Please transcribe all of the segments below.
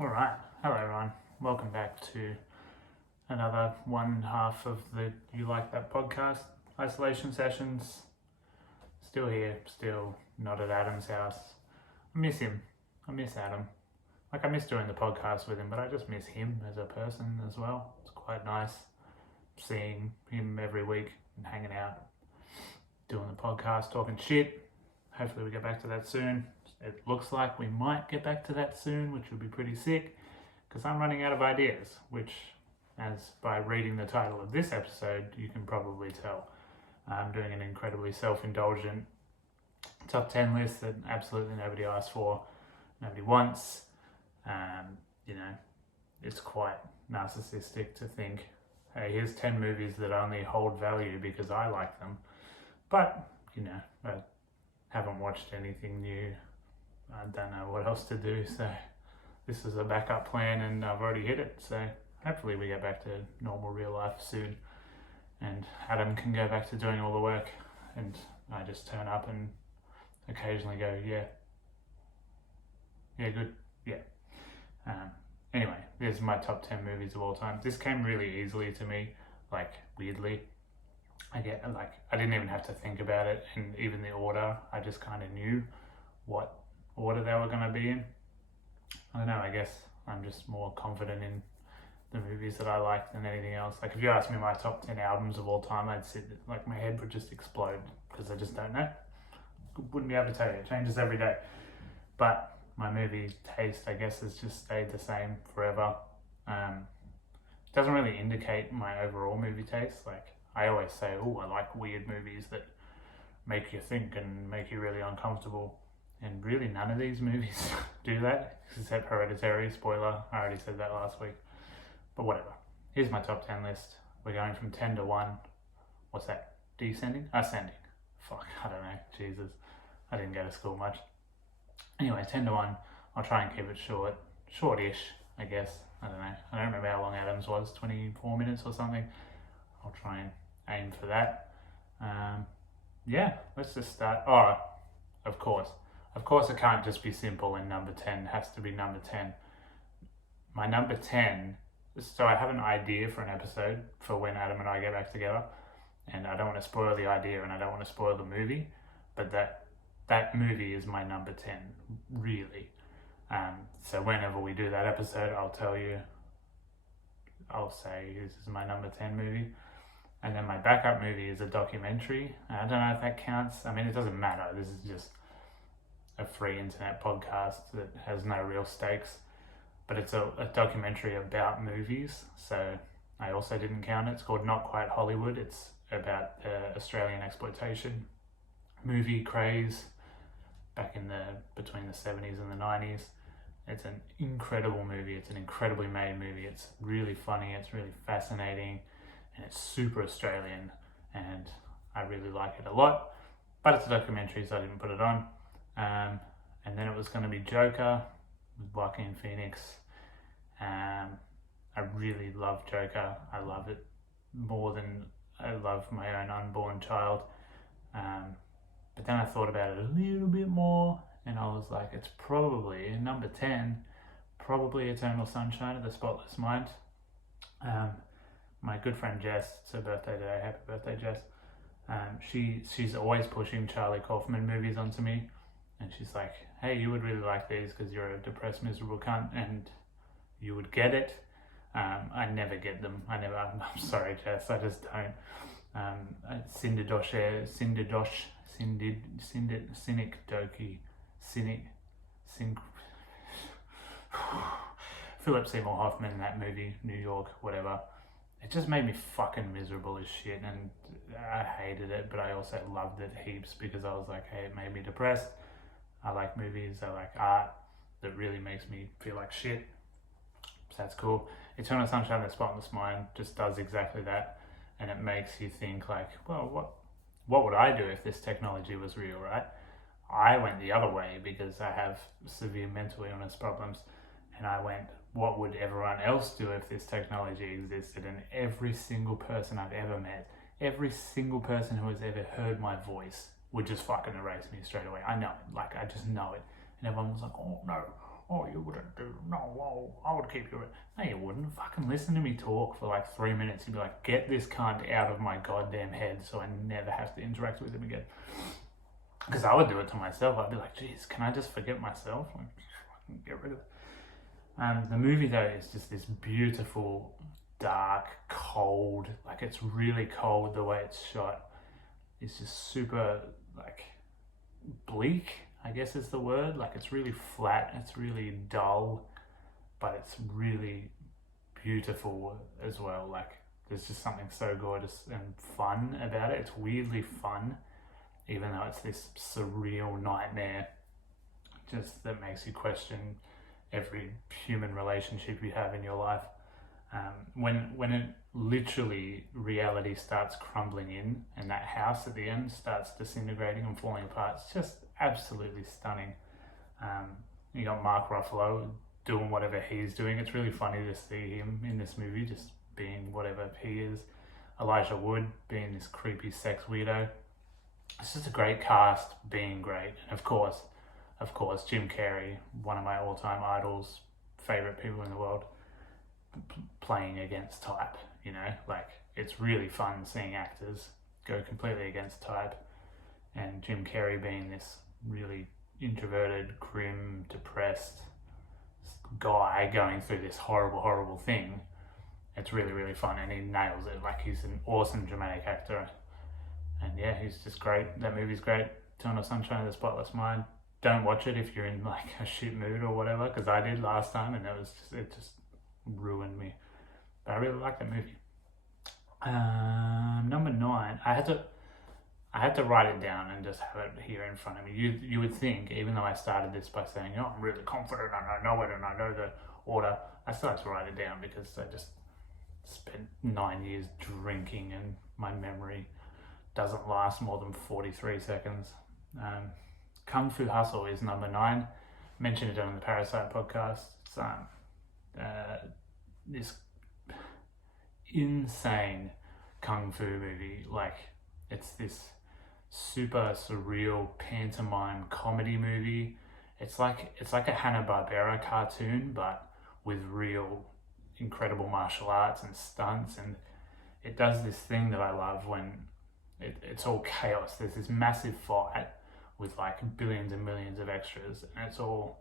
All right. Hello, everyone. Welcome back to another one half of the You Like That podcast. Isolation sessions. Still here, still not at Adam's house. I miss him. I miss Adam. I miss doing the podcast with him, but I just miss him as a person as well. It's quite nice seeing him every week and hanging out, doing the podcast, talking shit. Hopefully, we get back to that soon. It looks like we might get back to that soon, which would be pretty sick because I'm running out of ideas, which, as by reading the title of this episode, you can probably tell. I'm doing an incredibly self-indulgent top 10 list that absolutely nobody asked for, nobody wants. You know, it's quite narcissistic to think, hey, here's 10 movies that only hold value because I like them. But, I haven't watched anything new. I don't know what else to do, so this is a backup plan and I've already hit it. So hopefully we get back to normal real life soon and Adam can go back to doing all the work and I just turn up and occasionally go, yeah, good, yeah. Anyway, there's my top 10 movies of all time. This came really easily to me, weirdly. I didn't even have to think about it, and even the order, I just kind of knew what order they were going to be in. I don't know, I guess I'm just more confident in the movies that I like than anything else. If you asked me my top 10 albums of all time, I'd sit, my head would just explode because I just don't know. Wouldn't be able to tell you, it changes every day. But my movie taste, I guess, has just stayed the same forever. It doesn't really indicate my overall movie taste. I always say, I like weird movies that make you think and make you really uncomfortable. And really none of these movies do that, except Hereditary. Spoiler, I already said that last week. But whatever. Here's my top 10 list. We're going from 10 to 1. What's that? Descending? Ascending. Fuck, I don't know. Jesus. I didn't go to school much. Anyway, 10 to 1. I'll try and keep it short. Shortish, I guess. I don't know. I don't remember how long Adam's was. 24 minutes or something. I'll try and aim for that. Let's just start. Oh, of course, it can't just be simple and number 10 has to be number 10. My number 10, so I have an idea for an episode for when Adam and I get back together, and I don't want to spoil the idea and I don't want to spoil the movie, but that movie is my number 10, really. So whenever we do that episode, I'll tell you, I'll say this is my number 10 movie. And then my backup movie is a documentary. I don't know if that counts. I mean, it doesn't matter. This is just a free internet podcast that has no real stakes. But it's a documentary about movies. So I also didn't count it. It's called Not Quite Hollywood. It's about Australian exploitation movie craze back between the 70s and the 90s. It's an incredible movie. It's an incredibly made movie. It's really funny. It's really fascinating. And it's super Australian, and I really like it a lot. But it's a documentary, so I didn't put it on. And then it was going to be Joker with Joaquin Phoenix. I really love Joker. I love it more than I love my own unborn child. But then I thought about it a little bit more, and I was like, it's probably number 10, probably Eternal Sunshine of the Spotless Mind. My good friend Jess, it's her birthday today, happy birthday Jess. She's always pushing Charlie Kaufman movies onto me, and she's like, hey, you would really like these because you're a depressed, miserable cunt and you would get it. I never get them. I'm sorry Jess, I just don't. Philip Seymour Hoffman in that movie, New York, whatever. It just made me fucking miserable as shit, and I hated it, but I also loved it heaps because I was like, hey, it made me depressed. I like movies, I like art that really makes me feel like shit. So that's cool. Eternal Sunshine of the Spotless Mind just does exactly that, and it makes you think well, what would I do if this technology was real, right? I went the other way because I have severe mental illness problems, and I went, what would everyone else do if this technology existed? And every single person I've ever met, every single person who has ever heard my voice would just fucking erase me straight away. I know it, I just know it. And everyone was like, oh no, oh, you wouldn't do, no, well, I would keep you. No, you wouldn't. Fucking listen to me talk for like 3 minutes. You'd be like, get this cunt out of my goddamn head so I never have to interact with him again. Because I would do it to myself. I'd be like, geez, can I just forget myself? Like, fucking get rid of it. The movie, though, is just this beautiful, dark, cold, like it's really cold the way it's shot. It's just super, like, bleak, I guess is the word. Like, it's really flat, it's really dull, but it's really beautiful as well. Like, there's just something so gorgeous and fun about it. It's weirdly fun, even though it's this surreal nightmare just that makes you question every human relationship you have in your life. When it literally reality starts crumbling in and that house at the end starts disintegrating and falling apart, it's just absolutely stunning. You got Mark Ruffalo doing whatever he's doing. It's really funny to see him in this movie just being whatever he is. Elijah Wood being this creepy sex weirdo. It's just a great cast being great. And of course, Jim Carrey, one of my all-time idols, favorite people in the world, playing against type, you know, like it's really fun seeing actors go completely against type, and Jim Carrey being this really introverted, grim, depressed guy going through this horrible thing. It's really, really fun, and he nails it. Like, he's an awesome dramatic actor, and yeah, he's just great. That movie's great. Eternal Sunshine of the Spotless Mind. Don't watch it if you're in like a shit mood or whatever, because I did last time, and it just ruined me. But I really like that movie. Number 9, I had to write it down and just have it here in front of me. You would think, even though I started this by saying, oh, I'm really confident and I know it and I know the order, I still had to write it down because I just spent 9 years drinking and my memory doesn't last more than 43 seconds. Kung Fu Hustle is number 9. Mentioned it on the Parasite podcast. It's this insane kung fu movie. Like, it's this super surreal pantomime comedy movie. It's like a Hanna-Barbera cartoon, but with real incredible martial arts and stunts, and it does this thing that I love when it's all chaos. There's this massive fight with like billions and millions of extras, and it's all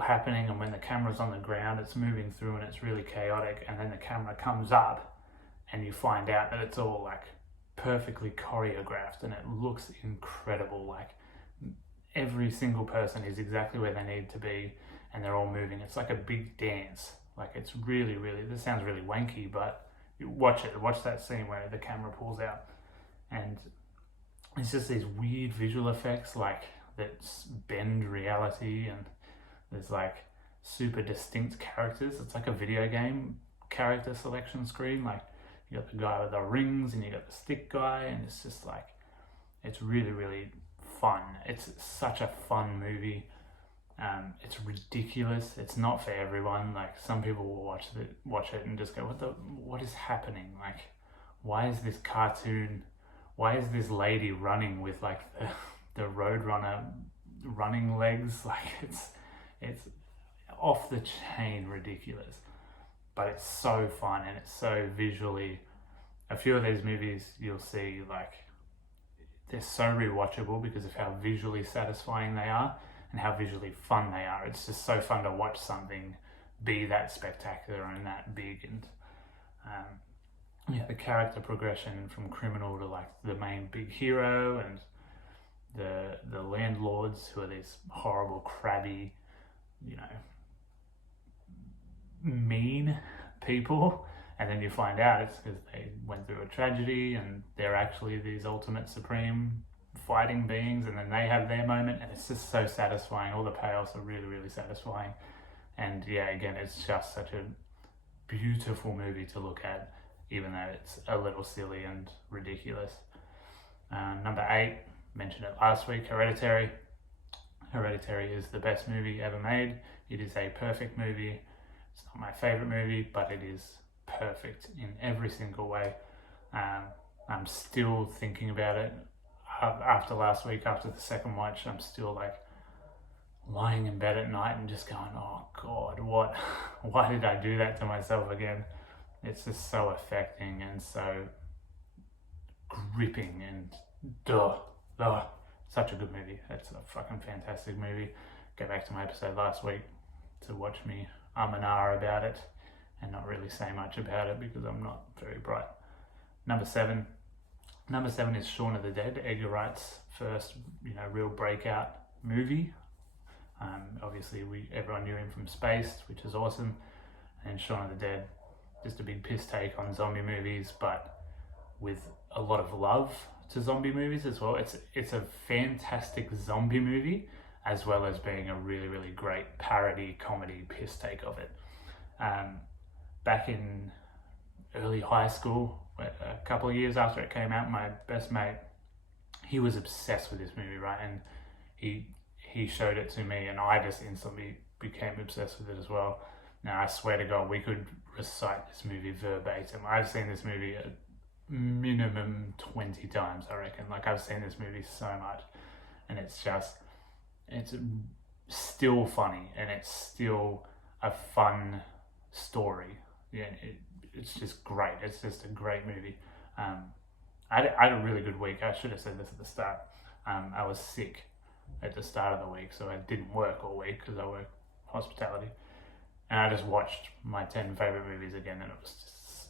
happening, and when the camera's on the ground, it's moving through and it's really chaotic, and then the camera comes up and you find out that it's all like perfectly choreographed and it looks incredible. Like, every single person is exactly where they need to be and they're all moving. It's like a big dance. Like, it's really, really, this sounds really wanky, but you watch that scene where the camera pulls out, and it's just these weird visual effects like that bend reality, and there's like super distinct characters. It's like a video game character selection screen. Like, you got the guy with the rings and you got the stick guy, and it's just like, it's really, really fun. It's such a fun movie. It's ridiculous. It's not for everyone. Like, some people will watch it and just go, what is happening? Like, why is this cartoon? Why is this lady running with like the Roadrunner running legs? Like, it's off the chain ridiculous, but it's so fun and it's so visually. A few of these movies you'll see, like, they're so rewatchable because of how visually satisfying they are and how visually fun they are. It's just so fun to watch something be that spectacular and that big, and the character progression from criminal to like the main big hero, and the landlords who are these horrible, crabby, you know, mean people, and then you find out it's because they went through a tragedy and they're actually these ultimate supreme fighting beings, and then they have their moment, and it's just so satisfying. All the payoffs are really, really satisfying, and yeah, again, it's just such a beautiful movie to look at, even though it's a little silly and ridiculous. Number 8, mentioned it last week, Hereditary. Hereditary is the best movie ever made. It is a perfect movie. It's not my favorite movie, but it is perfect in every single way. I'm still thinking about it after last week, after the second watch. I'm still like, lying in bed at night and just going, oh God, why did I do that to myself again? It's just so affecting and so gripping and such a good movie. It's a fucking fantastic movie. Go back to my episode last week to watch me and ah about it and not really say much about it because I'm not very bright. Number seven is Shaun of the Dead, Edgar Wright's first, real breakout movie. Obviously, everyone knew him from Spaced, which is awesome, and Shaun of the Dead, just a big piss take on zombie movies, but with a lot of love to zombie movies as well. It's a fantastic zombie movie, as well as being a really, really great parody comedy piss take of it. Back in early high school, a couple of years after it came out, my best mate, he was obsessed with this movie, right? And he showed it to me, and I just instantly became obsessed with it as well. Now, I swear to God, we could recite this movie verbatim. I've seen this movie a minimum 20 times, I reckon. Like, I've seen this movie so much, and it's still funny, and it's still a fun story. Yeah, it's just great. It's just a great movie. I had a really good week. I should have said this at the start. I was sick at the start of the week, so I didn't work all week because I work hospitality. And I just watched my 10 favourite movies again, and it was just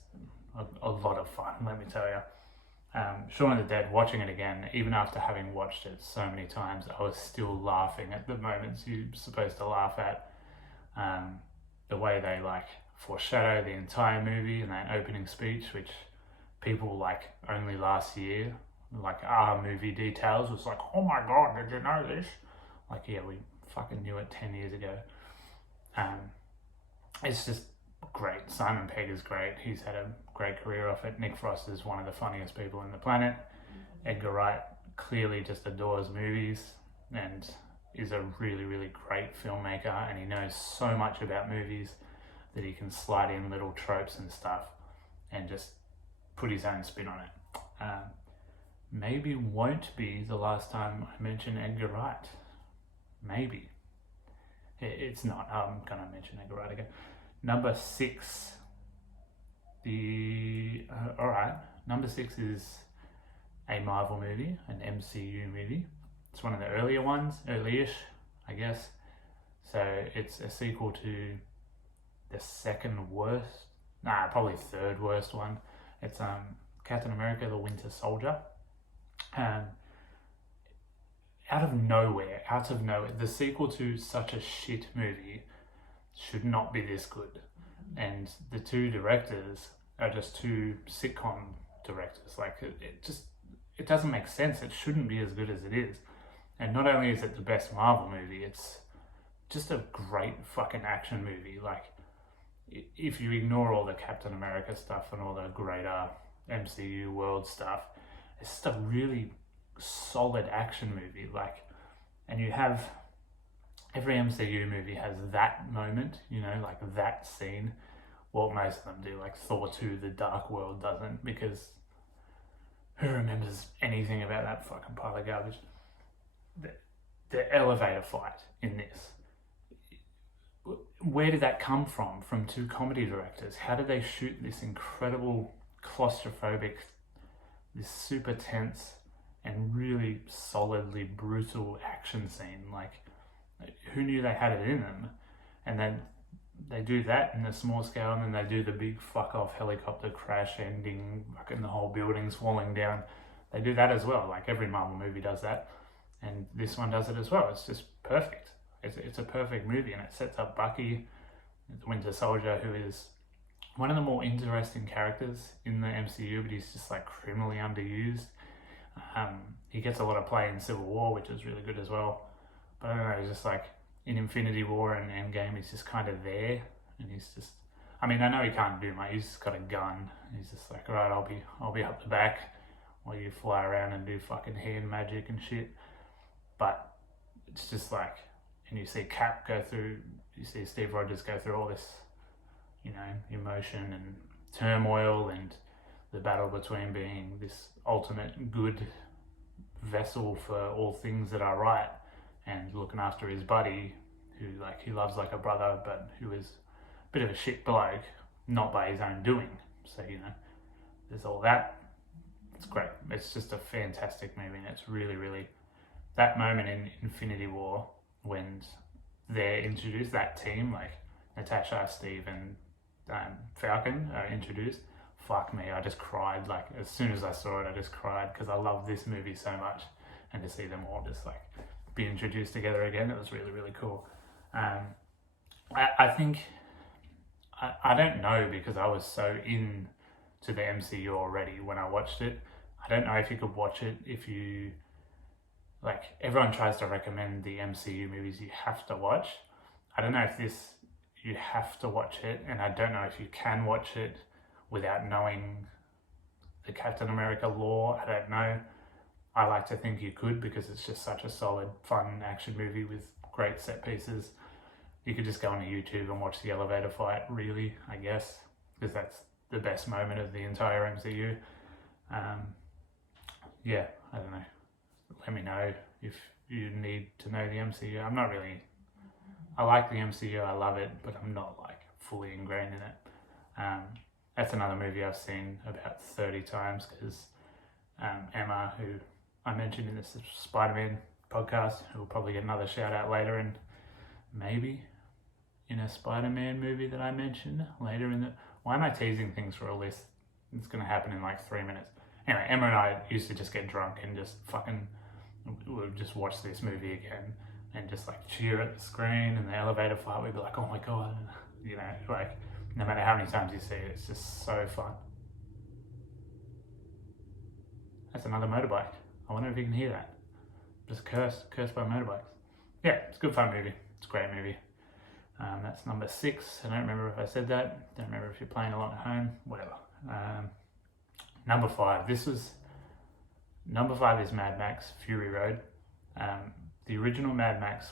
a lot of fun, let me tell you. Shaun of the Dead, watching it again, even after having watched it so many times, I was still laughing at the moments you're supposed to laugh at. The way they foreshadow the entire movie in that opening speech, which people only last year, movie details was like, oh my God, did you know this? Yeah, we fucking knew it 10 years ago. It's just great. Simon Pegg is great. He's had a great career off it. Nick Frost is one of the funniest people on the planet. Edgar Wright clearly just adores movies and is a really, really great filmmaker, and he knows so much about movies that he can slide in little tropes and stuff and just put his own spin on it. Maybe won't be the last time I mention Edgar Wright. Maybe. It's not. I'm going to mention Edgar Wright again. Number 6. Number 6 is a Marvel movie, an MCU movie. It's one of the early-ish, I guess. So it's a sequel to the probably third worst one. It's Captain America: The Winter Soldier. Out of nowhere, the sequel to such a shit movie should not be this good. And the two directors are just two sitcom directors. It doesn't make sense. It shouldn't be as good as it is. And not only is it the best Marvel movie, it's just a great fucking action movie. If you ignore all the Captain America stuff and all the greater MCU world stuff, it's just a really solid action movie. And you have every MCU movie has that moment, that scene. Well, most of them do. Thor 2: The Dark World doesn't, because who remembers anything about that fucking pile of garbage? The elevator fight in this. Where did that come from? From two comedy directors? How did they shoot this incredible claustrophobic, this super tense and really solidly brutal action scene? Who knew they had it in them? And then they do that in a small scale, and then they do the big fuck off helicopter crash ending, fucking the whole building's falling down. They do that as well. Every Marvel movie does that, and this one does it as well. It's just perfect. It's a perfect movie, and it sets up Bucky, the Winter Soldier, who is one of the more interesting characters in the MCU, but he's just criminally underused. He gets a lot of play in Civil War, which is really good as well. But I don't know, he's just in Infinity War and Endgame, he's just kind of there, and he's just, I know he can't do much. He's just got a gun. He's just all right, I'll be up the back while you fly around and do fucking hand magic and shit. But it's just and you see Cap go through, you see Steve Rogers go through all this, emotion and turmoil, and the battle between being this ultimate good vessel for all things that are right and looking after his buddy, who like he loves like a brother, but who is a bit of a shit bloke, not by his own doing. So there's all that. It's great. It's just a fantastic movie, and it's really, really that moment in Infinity War when they're introduced, that team like Natasha, Steve, and Falcon are introduced. Fuck me, I just cried. Like as soon as I saw it, I just cried because I love this movie so much, and to see them all just like be introduced together again, it was really, really cool. I think I don't know, because I was so in to the MCU already when I watched it. I don't know if you could watch it if you like. Everyone tries to recommend the MCU movies you have to watch. I don't know if this you have to watch it, and I don't know if you can watch it without knowing the Captain America lore. I don't know. I like to think you could, because it's just such a solid, fun action movie with great set pieces. You could just go onto YouTube and watch the elevator fight, really, I guess, because that's the best moment of the entire MCU. Yeah, I don't know. Let me know if you need to know the MCU. I'm not really... I like the MCU, I love it, but I'm not like fully ingrained in it. That's another movie I've seen about 30 times, because Emma, who I mentioned in this Spider-Man podcast, who will probably get another shout out later, and maybe in a Spider-Man movie that I mentioned later in the... Why am I teasing things for a list? It's going to happen in like 3 minutes. Anyway, Emma and I used to just get drunk and just fucking... we would just watch this movie again and just like cheer at the screen, and the elevator fight, we'd be like, oh my god, like no matter how many times you see it, it's just so fun. That's another motorbike. I wonder if you can hear that. Just cursed by motorbikes. Yeah, it's a good fun movie. It's a great movie. That's number 6. I don't remember if I said that. Don't remember if you're playing along at home. Whatever. Number 5. Number 5 is Mad Max Fury Road. The original Mad Max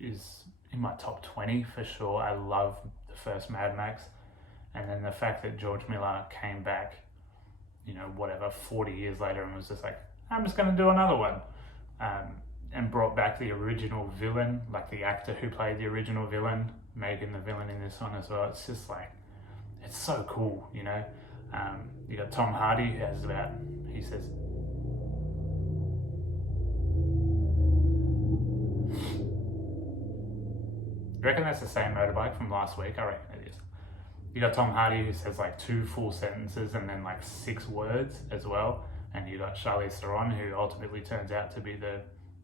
is in my top 20 for sure. I love the first Mad Max. And then the fact that George Miller came back, 40 years later, and was just like, I'm just going to do another one. And brought back the original villain, like the actor who played the original villain, making the villain in this one as well. It's just like, it's so cool, You got Tom Hardy, who has he says, you reckon that's the same motorbike from last week? I reckon it is. You got Tom Hardy, who says like 2 full sentences and then like 6 words as well. And you got Charlize Theron, who ultimately turns out to be the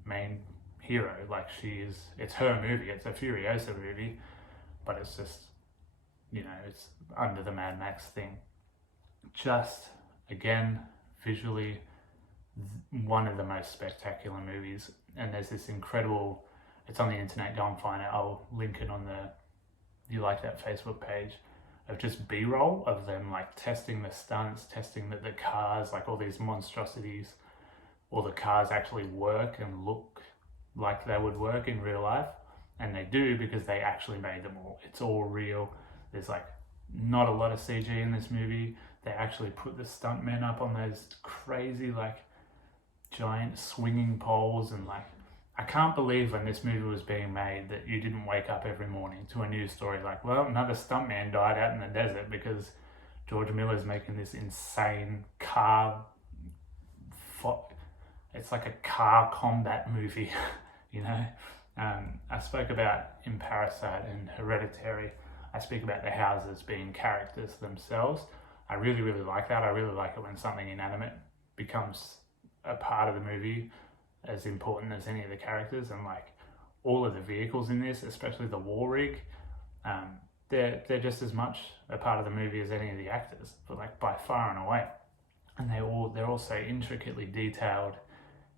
main hero. Like it's her movie, it's a Furiosa movie, but it's just, it's under the Mad Max thing. Just, again, visually, one of the most spectacular movies. And there's this incredible, it's on the internet, go and find it, I'll link it on the You Like That Facebook page, of just B-roll of them like testing the stunts, testing that the cars, like all these monstrosities, all the cars actually work and look like they would work in real life. And they do, because they actually made them all. It's all real. There's like not a lot of CG in this movie. They actually put the stuntmen up on those crazy like giant swinging poles, and like, I can't believe when this movie was being made that you didn't wake up every morning to a news story like, well, another stuntman died out in the desert because George Miller's making this insane car... It's like a car combat movie, I spoke about in Parasite and Hereditary, I speak about the houses being characters themselves. I really, really like that. I really like it when something inanimate becomes a part of the movie, as important as any of the characters. And like all of the vehicles in this, especially the war rig, they're just as much a part of the movie as any of the actors, but like by far and away. And they're all so intricately detailed,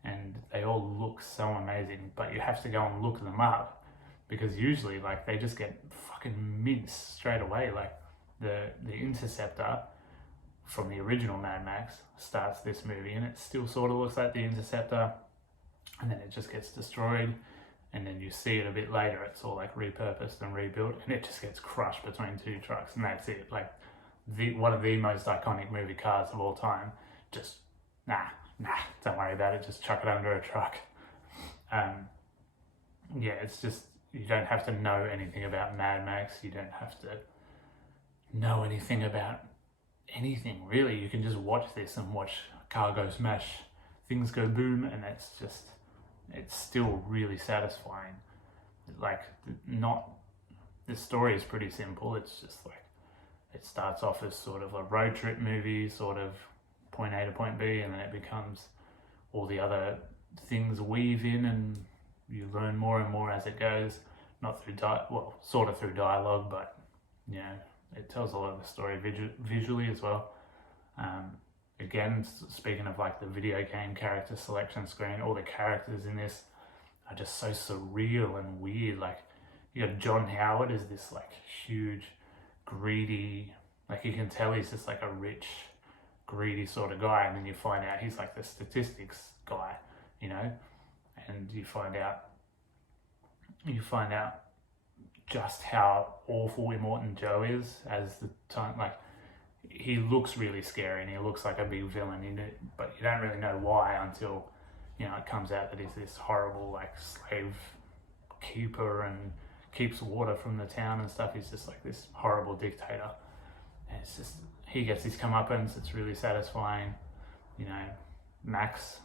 and they all look so amazing. But you have to go and look them up, because usually like they just get fucking minced straight away. Like the Interceptor from the original Mad Max starts this movie, and it still sort of looks like the Interceptor, and then it just gets destroyed, and then you see it a bit later, it's all like repurposed and rebuilt, and it just gets crushed between 2 trucks, and that's it. Like one of the most iconic movie cars of all time, just nah, don't worry about it, just chuck it under a truck. yeah, it's just, you don't have to know anything about Mad Max. You don't have to know anything about anything, really. You can just watch this and watch a car go smash, things go boom, and it's still really satisfying. Like, not, the story is pretty simple. It's just like, it starts off as sort of a road trip movie, sort of point A to point B, and then it becomes all the other things weave in, and you learn more and more as it goes. Not through sort of through dialogue, but yeah, it tells a lot of the story visually as well. Again, speaking of like the video game character selection screen, all the characters in this are just so surreal and weird. Like, you got John Howard as this like huge, greedy, like you can tell he's just like a rich, greedy sort of guy, and then you find out he's like the statistics guy, you know, and you find out just how awful Immortan Joe is as the time. Like, he looks really scary and he looks like a big villain in it, but you don't really know why until, you know, it comes out that he's this horrible like slave keeper and keeps water from the town and stuff. He's just like this horrible dictator, and it's just, he gets his comeuppance. It's really satisfying. You know, Max,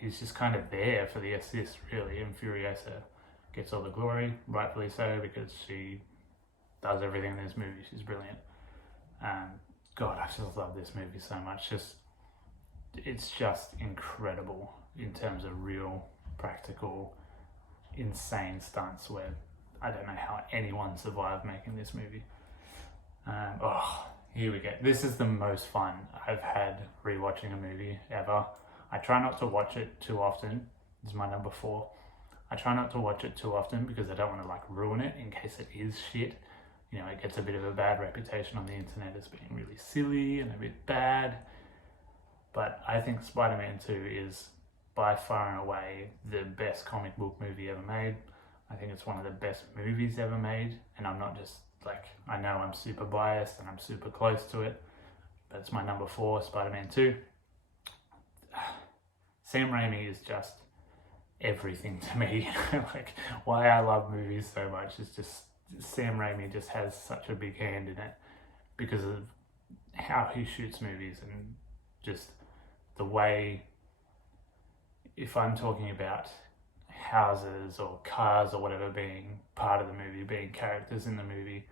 he's just kind of there for the assist, really, and Furiosa gets all the glory, rightfully so, because she does everything in this movie. She's brilliant. God, I just love this movie so much. It's just incredible in terms of real, practical, insane stunts where I don't know how anyone survived making this movie. Here we go. This is the most fun I've had rewatching a movie ever. I try not to watch it too often. This is my number 4. I try not to watch it too often because I don't want to like ruin it in case it is shit. You know, it gets a bit of a bad reputation on the internet as being really silly and a bit bad. But I think Spider-Man 2 is by far and away the best comic book movie ever made. I think it's one of the best movies ever made. And I'm not just like, I know I'm super biased and I'm super close to it, but it's my number 4, Spider-Man 2. Sam Raimi is just everything to me. Like, why I love movies so much is just, Sam Raimi just has such a big hand in it because of how he shoots movies and just the way, if I'm talking about houses or cars or whatever being part of the movie, being characters in the movie,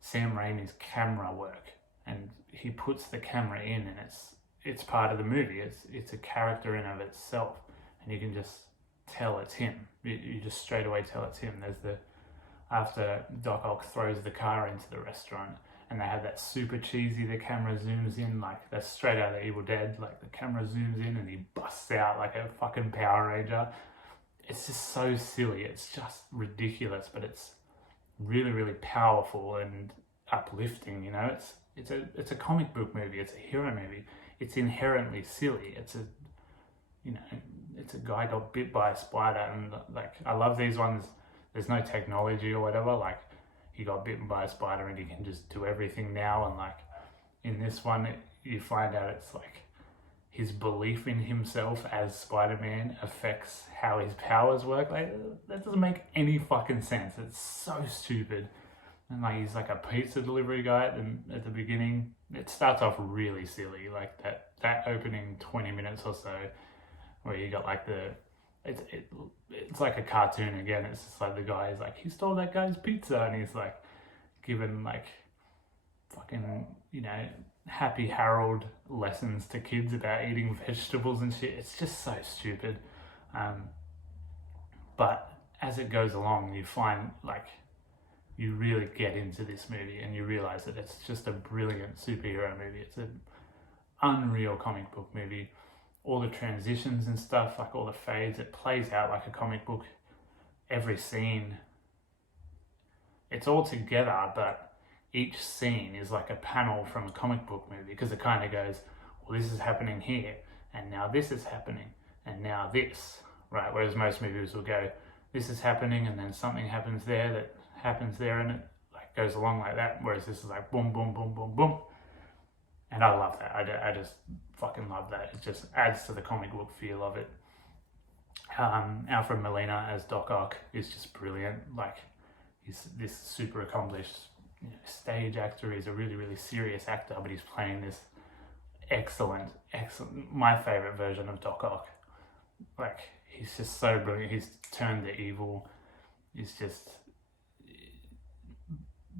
Sam Raimi's camera work, and he puts the camera in and it's part of the movie. It's a character in of itself, and you can just tell it's him. You just straight away tell it's him. There's after Doc Ock throws the car into the restaurant and they have that super cheesy, the camera zooms in, like that's straight out of Evil Dead, like the camera zooms in and he busts out like a fucking Power Ranger. It's just so silly. It's just ridiculous, but it's really, really powerful and uplifting, you know? It's a comic book movie, it's a hero movie. It's inherently silly. It's a guy got bit by a spider, and like, I love these ones. There's no technology or whatever, like he got bitten by a spider and he can just do everything now, and like in this one you find out it's like his belief in himself as Spider-Man affects how his powers work. Like, that doesn't make any fucking sense. It's so stupid. And like, he's like a pizza delivery guy at the beginning. It starts off really silly, like that opening 20 minutes or so, where you got like it's like a cartoon again. It's just like the guy is like, he stole that guy's pizza, and he's like giving like fucking, you know, Happy Harold lessons to kids about eating vegetables and shit. It's just so stupid. But as it goes along, you find like you really get into this movie and you realize that it's just a brilliant superhero movie. It's an unreal comic book movie. All the transitions and stuff, like all the fades, it plays out like a comic book. Every scene, it's all together, but each scene is like a panel from a comic book movie, because it kind of goes, well, this is happening here, and now this is happening, and now this, right? Whereas most movies will go, this is happening, and then something happens there that happens there, and it like goes along like that. Whereas this is like boom, boom, boom, boom, boom. And I love that. I just fucking love that. It just adds to the comic book feel of it. Alfred Molina as Doc Ock is just brilliant. Like, he's this super accomplished stage actor. He's a really, really serious actor, but he's playing this excellent, my favorite version of Doc Ock. Like, he's just so brilliant. He's turned the evil. He's just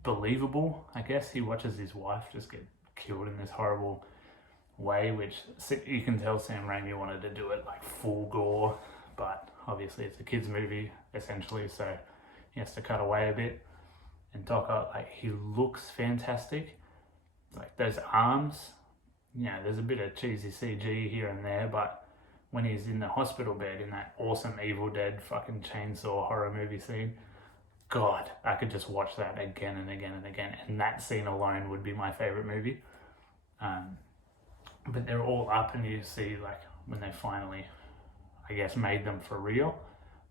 believable, I guess. He watches his wife just get killed in this horrible way, which you can tell Sam Raimi wanted to do it like full gore, but obviously it's a kids movie essentially, so he has to cut away a bit. And Doc Ock, like, he looks fantastic. Like, those arms, there's a bit of cheesy CG here and there, but when he's in the hospital bed in that awesome Evil Dead fucking chainsaw horror movie scene, God, I could just watch that again and again and again, and that scene alone would be my favorite movie. But they're all up, and you see, like, when they finally, I guess, made them for real,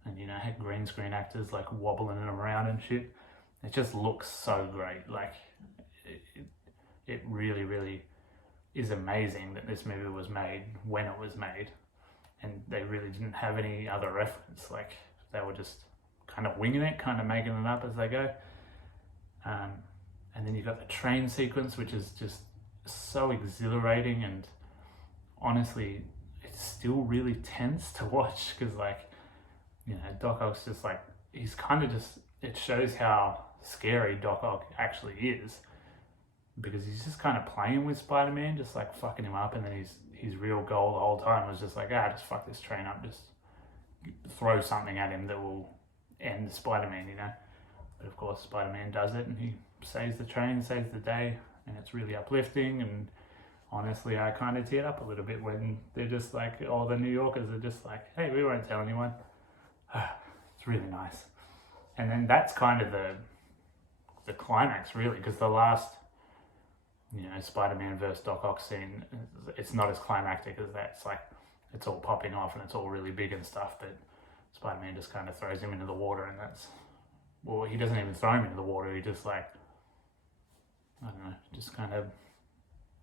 and had green screen actors like wobbling them around and shit. It just looks so great. Like, it really, really is amazing that this movie was made when it was made, and they really didn't have any other reference. Like, they were just kind of winging it, kind of making it up as they go. And then you've got the train sequence, which is just so exhilarating, and honestly, it's still really tense to watch, because, like, Doc Ock's just like, he's kind of just, it shows how scary Doc Ock actually is, because he's just kind of playing with Spider-Man, just like fucking him up, and then his real goal the whole time was just like, just fuck this train up, just throw something at him that will end Spider-Man, But of course, Spider-Man does it, and he saves the train, saves the day, and it's really uplifting. And honestly, I kind of teared up a little bit when they're just like, all the New Yorkers are just like, hey, we won't tell anyone. It's really nice. And then that's kind of the climax, really, because the last, Spider-Man versus Doc Ock scene, it's not as climactic as that. It's like, it's all popping off and it's all really big and stuff, but Spider-Man just kind of throws him into the water, and he doesn't even throw him into the water, he just, like, I don't know, just kind of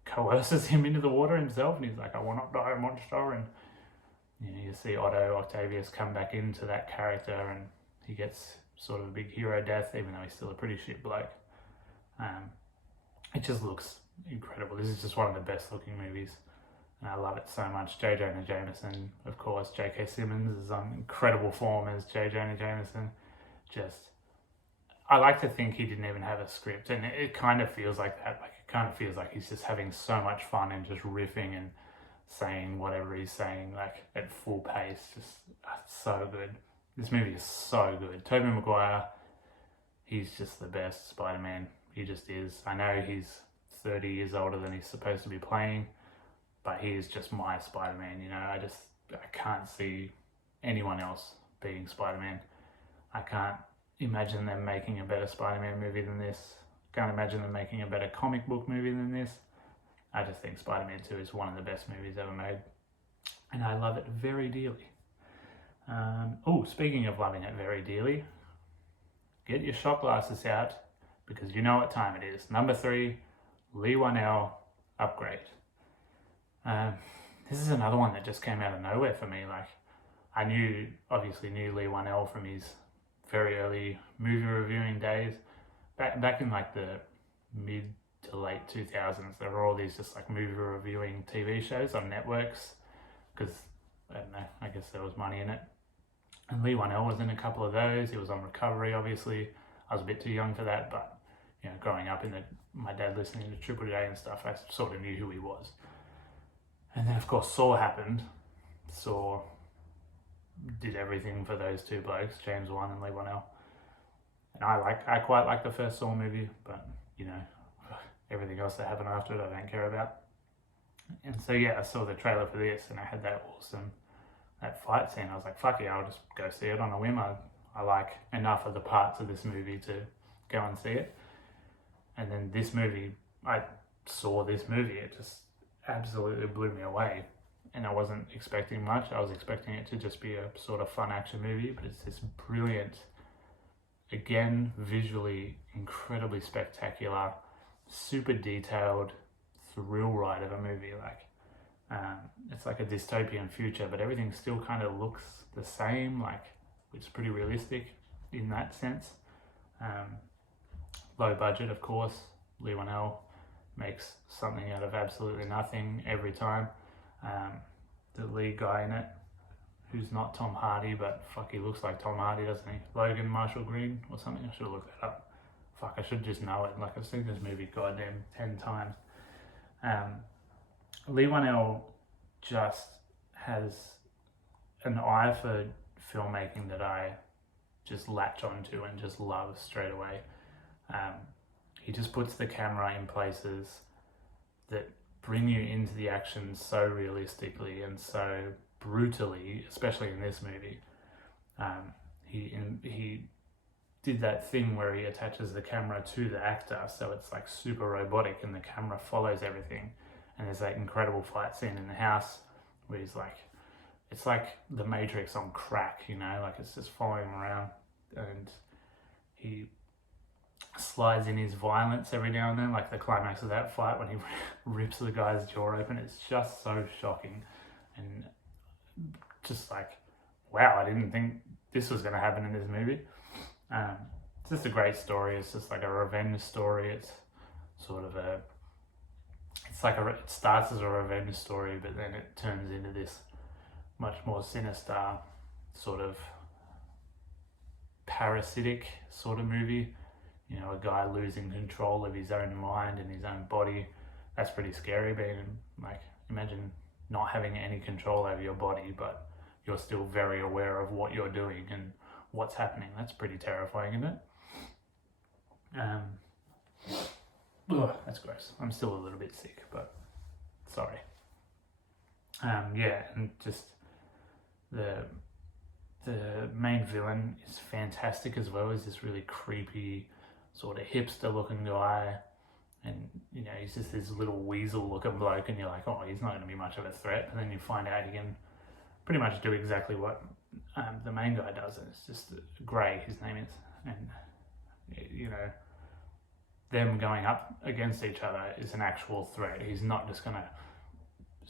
coerces him into the water himself, and he's like, I will not die, monster. And you see Otto Octavius come back into that character, and he gets sort of a big hero death, even though he's still a pretty shit bloke. It just looks incredible. This is just one of the best looking movies, and I love it so much. J. Jonah Jameson, of course. J.K. Simmons is on incredible form as J. Jonah Jameson. I like to think he didn't even have a script, and it kind of feels like that. Like, it kind of feels like he's just having so much fun and just riffing and saying whatever he's saying, like, at full pace. Just so good. This movie is so good. Tobey Maguire, he's just the best Spider-Man. He just is. I know he's 30 years older than he's supposed to be playing, but he is just my Spider-Man. I can't see anyone else being Spider-Man. I can't imagine them making a better Spider-Man movie than this. Can't imagine them making a better comic book movie than this. I just think Spider-Man 2 is one of the best movies ever made, and I love it very dearly. Speaking of loving it very dearly, get your shot glasses out, because you know what time it is. Number 3, Leigh Whannell, Upgrade. This is another one that just came out of nowhere for me. Like, I obviously knew Leigh Whannell from his very early movie reviewing days. Back in like the mid to late 2000s, there were all these just like movie reviewing TV shows on networks, because, I don't know, I guess there was money in it. And Leigh Whannell was in a couple of those. He was on Recovery, obviously. I was a bit too young for that, but growing up my dad listening to Triple J and stuff, I sort of knew who he was. And then, of course, Saw happened. Saw did everything for those two blokes, James Wan and Leigh Whannell. And I quite like the first Saw movie, but everything else that happened after it I don't care about. And so I saw the trailer for this, and I had that fight scene. I was like, fuck yeah, I'll just go see it on a whim. I like enough of the parts of this movie to go and see it. And then I saw this movie, it just absolutely blew me away. And I wasn't expecting much. I was expecting it to just be a sort of fun action movie, but it's this brilliant, again, visually incredibly spectacular, super detailed thrill ride of a movie. Like, It's like a dystopian future, but everything still kind of looks the same, like it's pretty realistic in that sense. Low budget, of course. Leigh Whannell makes something out of absolutely nothing every time. The lead guy in it, who's not Tom Hardy, but fuck, he looks like Tom Hardy, doesn't he? Logan Marshall Green or something? I should have looked that up. Fuck, I should just know it. Like, I've seen this movie goddamn 10 times. Leigh Whannell just has an eye for filmmaking that I just latch onto and just love straight away. He just puts the camera in places that bring you into the action so realistically and so brutally, especially in this movie. He did that thing where he attaches the camera to the actor, so it's like super robotic and the camera follows everything. And there's that incredible fight scene in the house where he's like, it's like the Matrix on crack, you know, like it's just following him around, and he slides in his violence every now and then, like the climax of that fight when he rips the guy's jaw open. It's just so shocking and just like, wow, I didn't think this was going to happen in this movie. It's just a great story. It's just like a revenge story. It's sort of it starts as a revenge story, but then it turns into this much more sinister, sort of parasitic sort of movie. You know, a guy losing control of his own mind and his own body. That's pretty scary. Like, imagine not having any control over your body, but you're still very aware of what you're doing and what's happening. That's pretty terrifying, isn't it? That's gross. I'm still a little bit sick, but sorry. Yeah, and just the main villain is fantastic as well. He's this really creepy, sort of hipster looking guy, and you know, he's just this little weasel looking bloke, and you're like, oh, he's not going to be much of a threat. And then you find out he can pretty much do exactly what the main guy does, and it's just Gray, his name is, and you know, them going up against each other is an actual threat. He's not just going to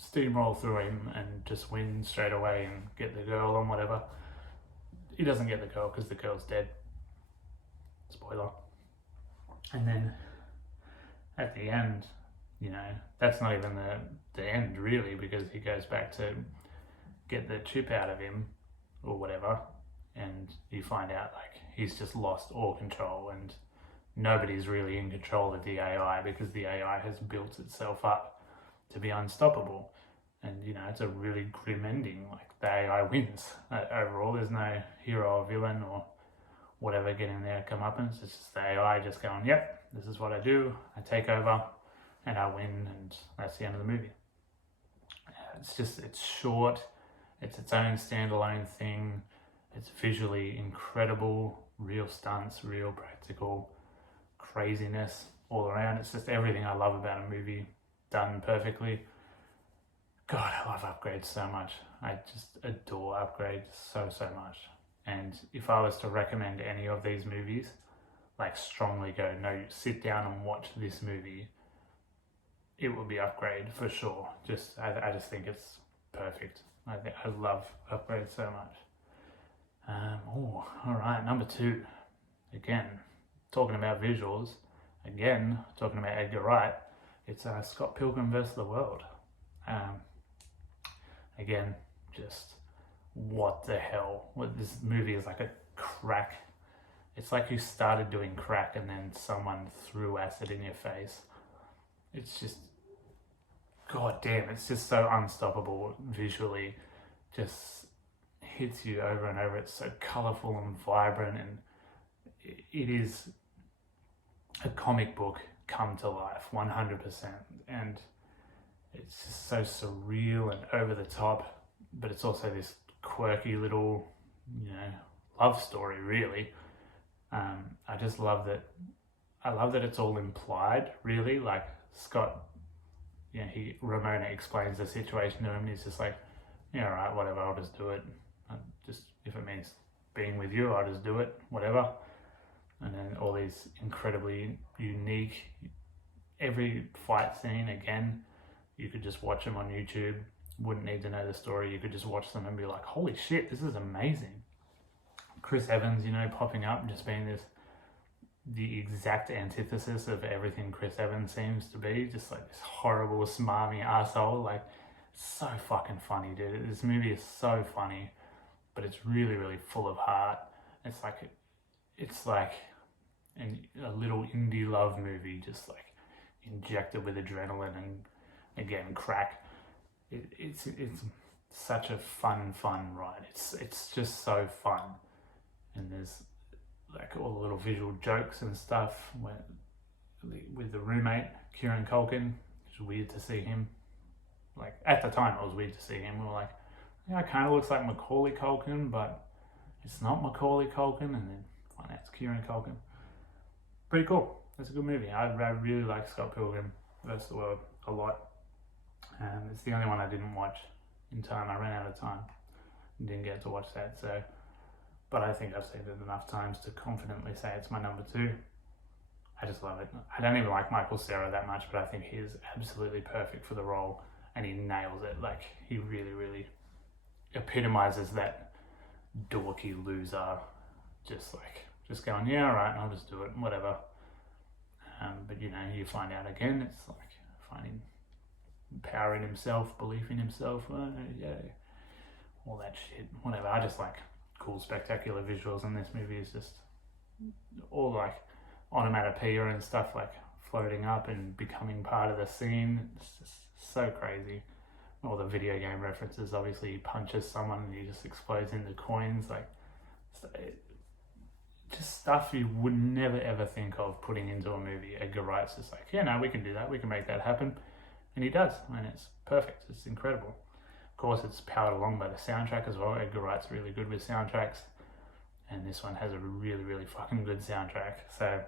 steamroll through him and just win straight away and get the girl and whatever. He doesn't get the girl because the girl's dead. Spoiler. And then at the end, you know, that's not even the end really, because he goes back to get the chip out of him or whatever, and you find out like he's just lost all control and nobody's really in control of the AI because the AI has built itself up to be unstoppable. And you know, it's a really grim ending. Like, the AI wins overall. There's no hero or villain or whatever getting their comeuppance. It's just the AI just going, yep, this is what I do. I take over and I win, and that's the end of the movie. It's short. It's its own standalone thing. It's visually incredible. Real stunts, real practical craziness all around. It's just everything I love about a movie done perfectly. God, I love Upgrade so much. I just adore Upgrade so much. And if I was to recommend any of these movies, like strongly go, no, sit down and watch this movie, it would be Upgrade for sure. I just think it's perfect. I love Upgrade so much. Alright, number 2. Again, talking about visuals, again, talking about Edgar Wright, it's Scott Pilgrim vs. the World. Again, just what the hell? This movie is like a crack. It's like you started doing crack and then someone threw acid in your face. It's just, god damn, it's just so unstoppable visually. Just hits you over and over. It's so colourful and vibrant, and it is a comic book come to life, 100%. And it's just so surreal and over the top, but it's also this quirky little, you know, love story, really. I just love that. I love that it's all implied, really. Like, Scott, you know, Ramona explains the situation to him, and he's just like, yeah, all right, whatever, I'll just do it. If it means being with you, I'll just do it, whatever. And then all these incredibly unique, every fight scene, again, You could just watch them on YouTube, wouldn't need to know the story. You could just watch them and be like, holy shit, this is amazing. Chris Evans, you know, popping up, just being the exact antithesis of everything Chris Evans seems to be, just like this horrible, smarmy asshole. Like, so fucking funny, dude. This movie is so funny, but it's really, really full of heart. It's like a little indie love movie, just like injected with adrenaline and again crack. It's such a fun ride. It's just so fun, and there's like all the little visual jokes and stuff with the roommate Kieran Culkin. It's weird to see him. Like at the time, it was weird to see him. We were like, yeah, it kind of looks like Macaulay Culkin, but it's not Macaulay Culkin. And then find out it's Kieran Culkin. Pretty cool. It's a good movie. I really like Scott Pilgrim vs. the World a lot. It's the only one I didn't watch in time. I ran out of time and didn't get to watch that. So, but I think I've seen it enough times to confidently say it's my number 2. I just love it. I don't even like Michael Cera that much, but I think he is absolutely perfect for the role, and he nails it. Like, he really, really epitomizes that dorky loser, just going, yeah, all right, I'll just do it, whatever. But you know, you find out again, it's like finding power in himself, belief in himself, yeah, all that shit, whatever. I just like cool, spectacular visuals, and this movie is just all like onomatopoeia and stuff, like floating up and becoming part of the scene. It's just so crazy. All the video game references, obviously he punches someone and he just explodes into coins, like just stuff you would never ever think of putting into a movie. Edgar Wright's just like, yeah, no, we can do that, we can make that happen, and he does, and it's perfect, it's incredible. Of course, it's powered along by the soundtrack as well. Edgar Wright's really good with soundtracks, and this one has a really, really fucking good soundtrack. So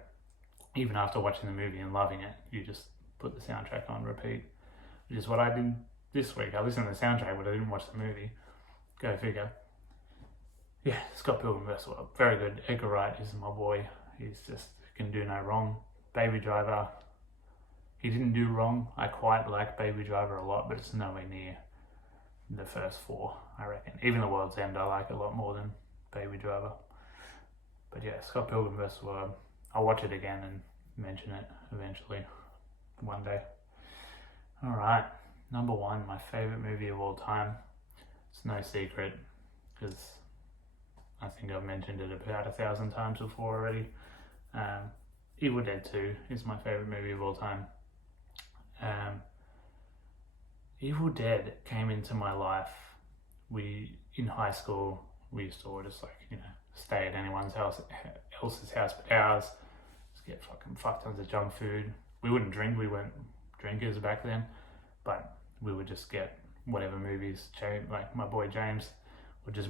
even after watching the movie and loving it, you just put the soundtrack on repeat, which is what I did this week. I listened to the soundtrack, but I didn't watch the movie. Go figure. Yeah, Scott Pilgrim vs. World, very good. Edgar Wright is my boy. He's just can do no wrong. Baby Driver, he didn't do wrong. I quite like Baby Driver a lot, but it's nowhere near the first 4, I reckon. Even The World's End I like a lot more than Baby Driver. But yeah, Scott Pilgrim vs. World, I'll watch it again and mention it eventually, one day. Alright, number 1, my favourite movie of all time. It's no secret, because I think I've mentioned it about 1,000 times before already. Evil Dead 2 is my favourite movie of all time. Evil Dead came into my life. In high school, we used to all just like, you know, stay at anyone's else's house but ours. Just get fucking fuck tons of junk food. We wouldn't drink, we weren't drinkers back then, but we would just get whatever movies. Like my boy James would just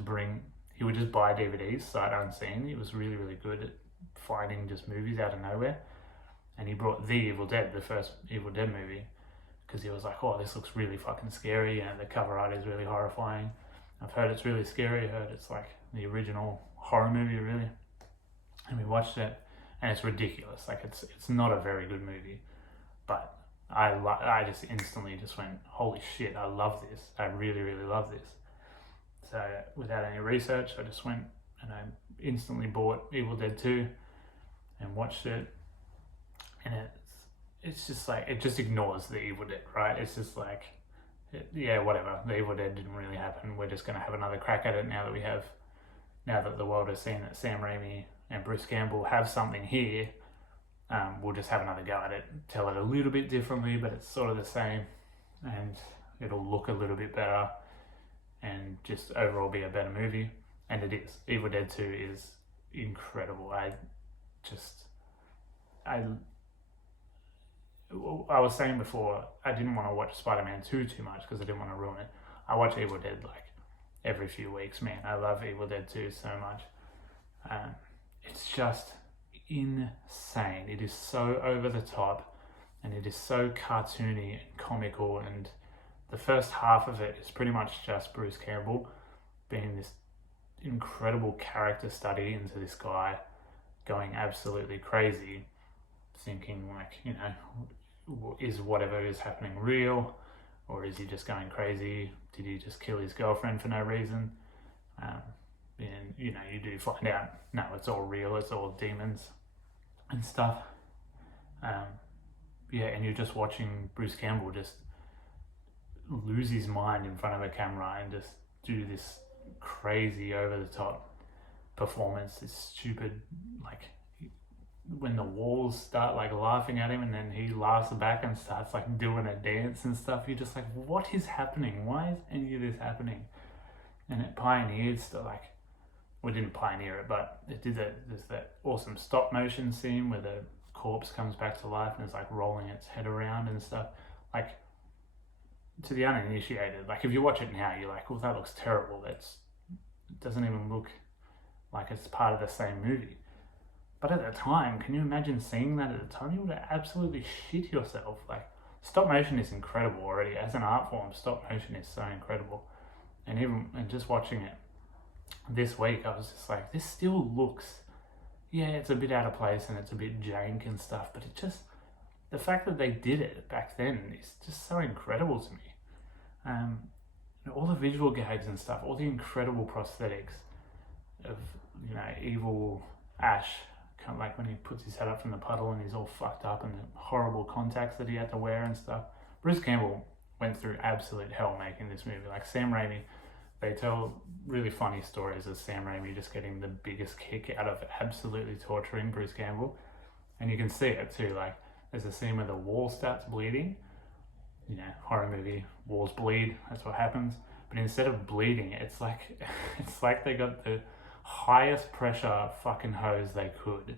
he would just buy DVDs sight unseen. He was really, really good at finding just movies out of nowhere. And he brought The Evil Dead, the first Evil Dead movie, because he was like, oh, this looks really fucking scary, and the cover art is really horrifying. I've heard it's really scary. I heard it's like the original horror movie, really. And we watched it, and it's ridiculous. Like, it's not a very good movie, but I just instantly just went, holy shit, I love this. I really, really love this. So without any research, I just went and I instantly bought Evil Dead 2 and watched it. And it's just like, it just ignores the Evil Dead, right? It's just like, yeah, whatever. The Evil Dead didn't really happen. We're just going to have another crack at it now that the world has seen that Sam Raimi and Bruce Campbell have something here. We'll just have another go at it, tell it a little bit differently, but it's sort of the same, and it'll look a little bit better and just overall be a better movie. And it is. Evil Dead 2 is incredible. I was saying before, I didn't want to watch Spider-Man 2 too much because I didn't want to ruin it. I watch Evil Dead like every few weeks, man. I love Evil Dead 2 so much. It's just insane. It is so over the top, and it is so cartoony and comical, and the first half of it is pretty much just Bruce Campbell being this incredible character study into this guy going absolutely crazy, thinking like, you know, is whatever is happening real? or is he just going crazy? Did he just kill his girlfriend for no reason? And you do find out, no, it's all real, it's all demons and stuff. And you're just watching Bruce Campbell just lose his mind in front of a camera and just do this crazy over the top performance, this stupid, like, when the walls start like laughing at him and then he laughs back and starts like doing a dance and stuff, you're just like, what is happening? Why is any of this happening? And it pioneered like, we didn't pioneer it, but it did that. There's that awesome stop motion scene where the corpse comes back to life and is like rolling its head around and stuff. Like, to the uninitiated, like if you watch it now, you're like, well, that looks terrible. It doesn't even look like it's part of the same movie. But at the time, can you imagine seeing that at the time? You would have absolutely shit yourself. Like, stop motion is incredible already. As an art form, stop motion is so incredible. And just watching it this week, I was just like, this still looks, yeah, it's a bit out of place and it's a bit jank and stuff, but it just, the fact that they did it back then is just so incredible to me. All the visual gags and stuff, all the incredible prosthetics of, evil Ash, kind of like when he puts his head up from the puddle and he's all fucked up, and the horrible contacts that he had to wear and stuff. Bruce Campbell went through absolute hell making this movie. Like Sam Raimi, they tell really funny stories of Sam Raimi just getting the biggest kick out of absolutely torturing Bruce Campbell. And you can see it too, like there's a scene where the wall starts bleeding. Horror movie, walls bleed, that's what happens. But instead of bleeding, it's like they got the highest pressure fucking hose they could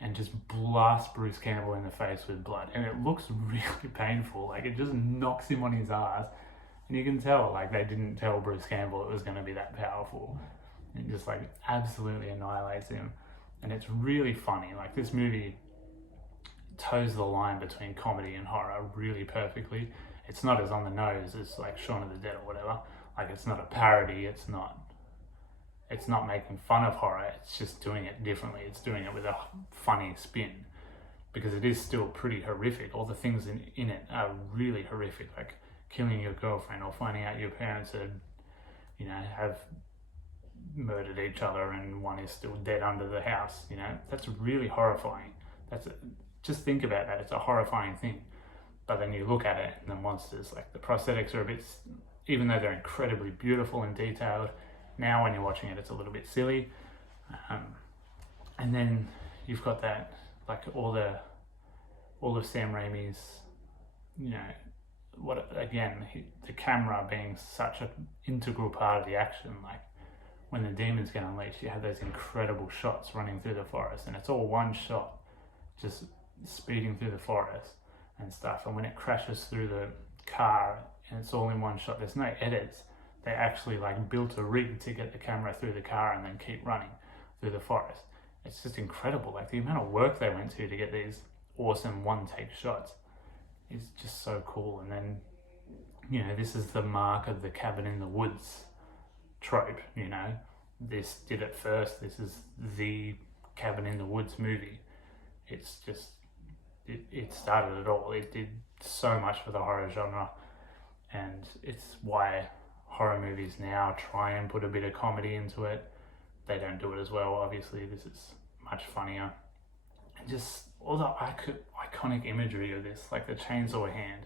and just blast Bruce Campbell in the face with blood. And it looks really painful. Like, it just knocks him on his ass. And you can tell, like, they didn't tell Bruce Campbell it was going to be that powerful. It just, like, absolutely annihilates him. And it's really funny. Like, this movie toes the line between comedy and horror really perfectly. It's not as on the nose as, like, Shaun of the Dead or whatever. Like, it's not a parody. It's not making fun of horror. It's just doing it differently. It's doing it with a funny spin, because it is still pretty horrific. All the things in it are really horrific, like killing your girlfriend or finding out your parents have murdered each other and one is still dead under the house. That's really horrifying. Just think about that. It's a horrifying thing. But then you look at it and the monsters, like the prosthetics are a bit, even though they're incredibly beautiful and detailed, now when you're watching it, it's a little bit silly. And then you've got that, like all of Sam Raimi's, the camera being such an integral part of the action. Like when the demons get unleashed, you have those incredible shots running through the forest, and it's all one shot, just speeding through the forest and stuff. And when it crashes through the car, and it's all in one shot, there's no edits. They actually like built a rig to get the camera through the car and then keep running through the forest. It's just incredible. Like the amount of work they went to get these awesome one-take shots is just so cool. And then, this is the mark of the cabin in the woods trope. This did it first. This is the cabin in the woods movie. It's just, it started it all. It did so much for the horror genre, and it's why horror movies now try and put a bit of comedy into it. They don't do it as well, obviously. This is much funnier. And just all the iconic imagery of this, like the chainsaw hand.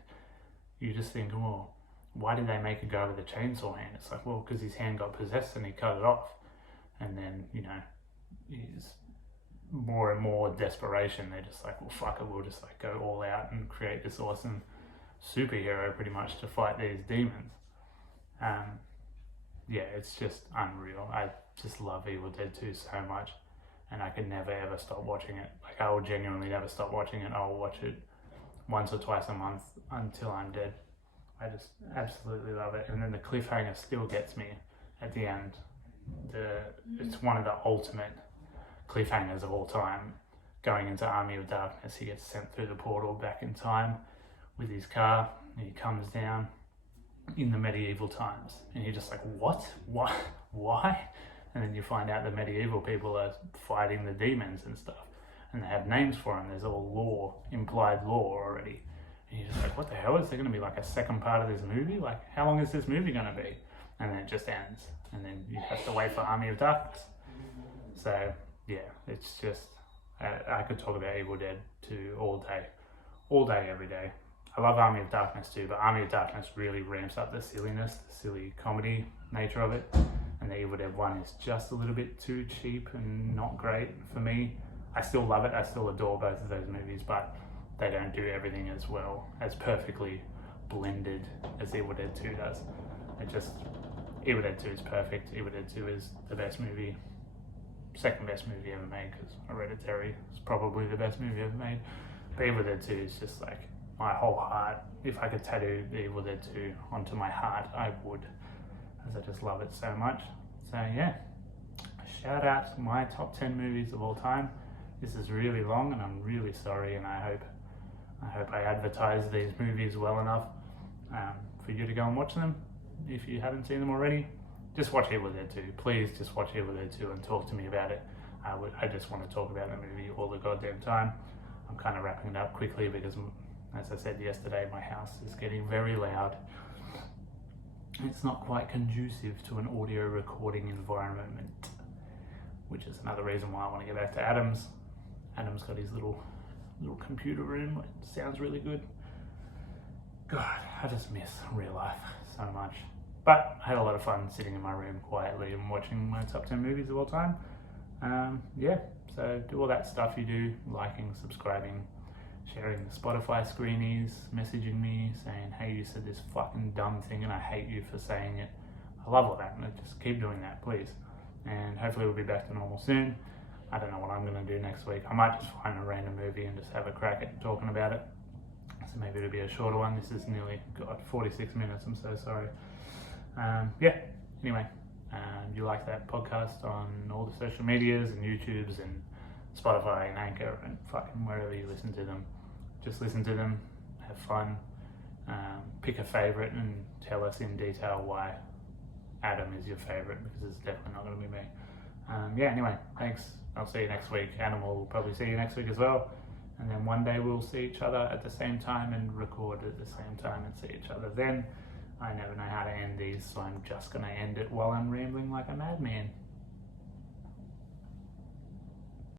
You just think, well, why did they make a go with the chainsaw hand? It's like, well, because his hand got possessed and he cut it off. And then, he's more and more desperation. They're just like, well, fuck it, we'll just like go all out and create this awesome superhero pretty much to fight these demons. It's just unreal. I just love Evil Dead 2 so much, and I could never ever stop watching it. Like, I will genuinely never stop watching it. I'll watch it once or twice a month until I'm dead. I just absolutely love it. And then the cliffhanger still gets me at the end. It's one of the ultimate cliffhangers of all time. Going into Army of Darkness, he gets sent through the portal back in time with his car, and he comes down in the medieval times, and you're just like, what? Why? And then you find out the medieval people are fighting the demons and stuff, and they have names for them. There's all implied law already, And you're just like, what the hell? Is there going to be like a second part of this movie? Like, how long is this movie going to be? And then it just ends. And then you have to wait for Army of Darkness. So, yeah, it's just, I could talk about Evil Dead 2 all day, every day. I love Army of Darkness too, but Army of Darkness really ramps up the silliness, the silly comedy nature of it. And the Evil Dead 1 is just a little bit too cheap and not great for me. I still love it. I still adore both of those movies, but they don't do everything as well, as perfectly blended as Evil Dead 2 does. Evil Dead 2 is perfect. Evil Dead 2 is the best movie, second best movie ever made, because Hereditary is probably the best movie ever made. But Evil Dead 2 is just like my whole heart. If I could tattoo the Evil Dead 2 onto my heart, I would, as I just love it so much. So yeah, shout out to my top 10 movies of all time. This is really long and I'm really sorry, and I hope I advertise these movies well enough for you to go and watch them. If you haven't seen them already, just watch Evil Dead 2. Please just watch Evil Dead 2 and talk to me about it. I just want to talk about the movie all the goddamn time. I'm kind of wrapping it up quickly because, as I said yesterday, my house is getting very loud. It's not quite conducive to an audio recording environment, which is another reason why I want to get back to Adam's. Adam's got his little computer room. It sounds really good. God, I just miss real life so much. But I had a lot of fun sitting in my room quietly and watching my top 10 movies of all time. Yeah, so do all that stuff you do, liking, subscribing, sharing the Spotify screenies, messaging me, saying, hey, you said this fucking dumb thing and I hate you for saying it. I love all that, and just keep doing that, please. And hopefully we'll be back to normal soon. I don't know what I'm going to do next week. I might just find a random movie and just have a crack at talking about it. So maybe it'll be a shorter one. This is nearly, 46 minutes. I'm so sorry. Yeah, anyway, you like that podcast on all the social medias and YouTubes and Spotify and Anchor and fucking wherever you listen to them. Just listen to them, have fun, pick a favourite and tell us in detail why Adam is your favourite, because it's definitely not going to be me. Yeah, anyway, thanks. I'll see you next week. Adam will probably see you next week as well. And then one day we'll see each other at the same time and record at the same time and see each other then. I never know how to end these, so I'm just going to end it while I'm rambling like a madman.